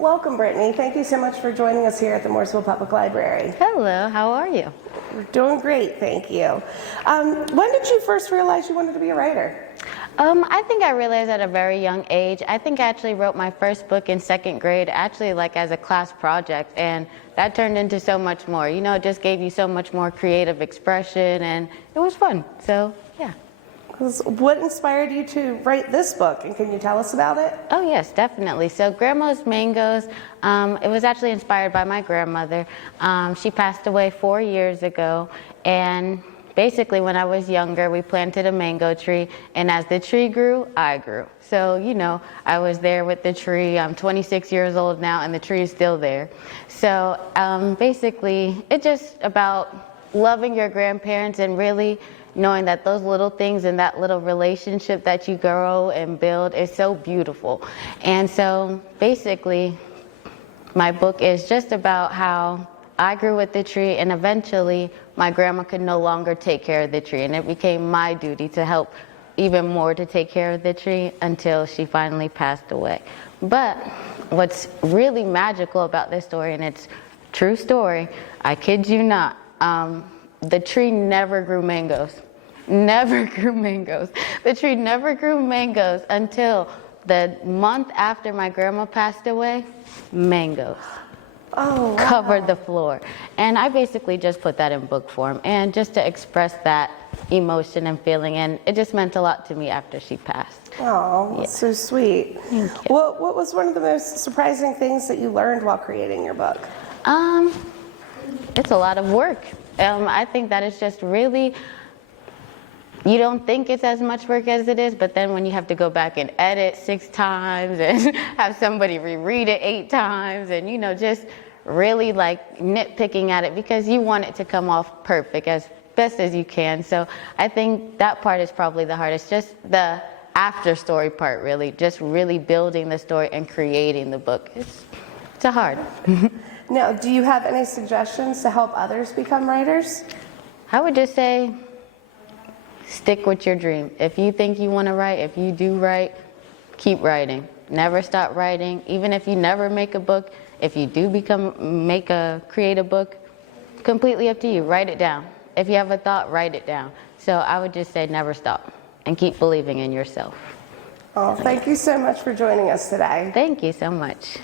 Welcome, Brittany. Thank you so much for joining us here at the Mooresville Public Library. Hello, how are you? We're doing great, thank you. When did you first realize you wanted to be a writer? I think I realized at a very young age. I think I actually wrote my first book in second grade, actually like as a class project, and that turned into so much more. You know, it just gave you so much more creative expression, and it was fun, so yeah. What inspired you to write this book, and can you tell us about it? Oh yes, definitely. So Grandma's Mangoes, it was actually inspired by my grandmother. She passed away 4 years ago, and basically when I was younger, we planted a mango tree, and as the tree grew, I grew. So, you know, I was there with the tree. I'm 26 years old now, and the tree is still there. So basically, it's just about loving your grandparents and really knowing that those little things and that little relationship that you grow and build is so beautiful. And so basically, my book is just about how I grew with the tree, and eventually my grandma could no longer take care of the tree, and it became my duty to help even more to take care of the tree until she finally passed away. But what's really magical about this story, and it's a true story, I kid you not, the tree never grew mangoes. Never grew mangoes. The tree never grew mangoes until the month after my grandma passed away. Mangoes. Oh, wow. Covered the floor. And I basically just put that in book form, and just to express that emotion and feeling, and it just meant a lot to me after she passed. Oh, Yeah. so sweet. Thank you. What was one of the most surprising things that you learned while creating your book? It's a lot of work. I think that it's just really, you don't think it's as much work as it is, but then when you have to go back and edit 6 times and have somebody reread it 8 times, and, you know, just really like nitpicking at it because you want it to come off perfect as best as you can. So I think that part is probably the hardest, just the after story part, really, just really building the story and creating the book. It's a hard. Now, do you have any suggestions to help others become writers? I would just say, stick with your dream. If you think you want to write, if you do write, keep writing. Never stop writing. Even if you never make a book, if you do create a book, completely up to you. Write it down. If you have a thought, write it down. So I would just say never stop and keep believing in yourself. Oh, thank you so much for joining us today. Thank you so much.